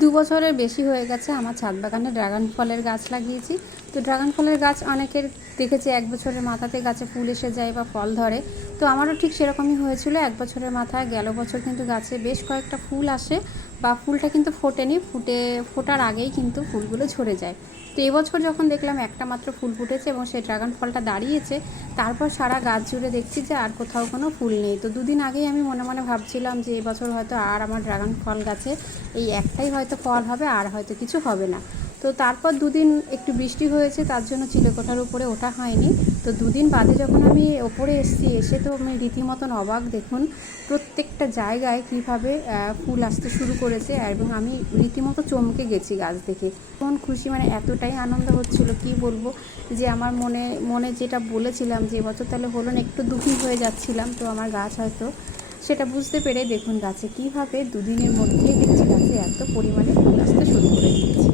দু বছরের বেশি হয়ে গেছে, আমার ছাদ বাগানে ড্রাগন ফলের গাছ লাগিয়েছি। তো ড্রাগন ফলের গাছ অনেকের দেখেছি এক বছরের মাথাতে গাছে ফুল এসে যায় বা ফল ধরে। তো আমারও ঠিক সেরকমই হয়েছিল, এক বছরের মাথায় গেল বছর কিন্তু গাছে বেশ কয়েকটা ফুল আসে বা ফুলটা কিন্তু ফোটেনি, ফুটে, ফোটার আগেই কিন্তু ফুলগুলো ঝরে যায়। তো এবছর যখন দেখলাম একটা মাত্র ফুল ফুটেছে এবং সেই ড্রাগন ফলটা দাঁড়িয়েছে তারপর সারা গাছ জুড়ে দেখছি যে আর কোথাও কোনো ফুল নেই। তো দুদিন আগেই আমি মনে মনে ভাবছিলাম যে এবছর হয়তো আর আমার ড্রাগন ফল গাছে এই একটাই হয়তো ফল হবে, আর হয়তো কিছু হবে না। তো তারপর দুদিন একটু বৃষ্টি হয়েছে, তার জন্য চিলেকোঠার উপরে ওঠা হয়নি। তো দুদিন বাদে যখন আমি ওপরে এসেছি, এসে তো আমি রীতিমতন অবাক। দেখুন প্রত্যেকটা জায়গায় কীভাবে ফুল আসতে শুরু করেছে এবং আমি রীতিমতো চমকে গেছি গাছ দেখে। কোন খুশি মানে এতটাই আনন্দ হচ্ছিল, কি বলব? যে আমার মনে মনে যেটা বলেছিলাম যে এবছর তাহলে হলো না, একটু দুঃখী হয়ে যাচ্ছিলাম। তো আমার গাছ হয়তো, সেটা বুঝতে পেরে দেখুন গাছে কীভাবে দুদিনের মধ্যেই দেখছি গাছে এত পরিমাণে ফুল আসতে শুরু করে দিয়েছে।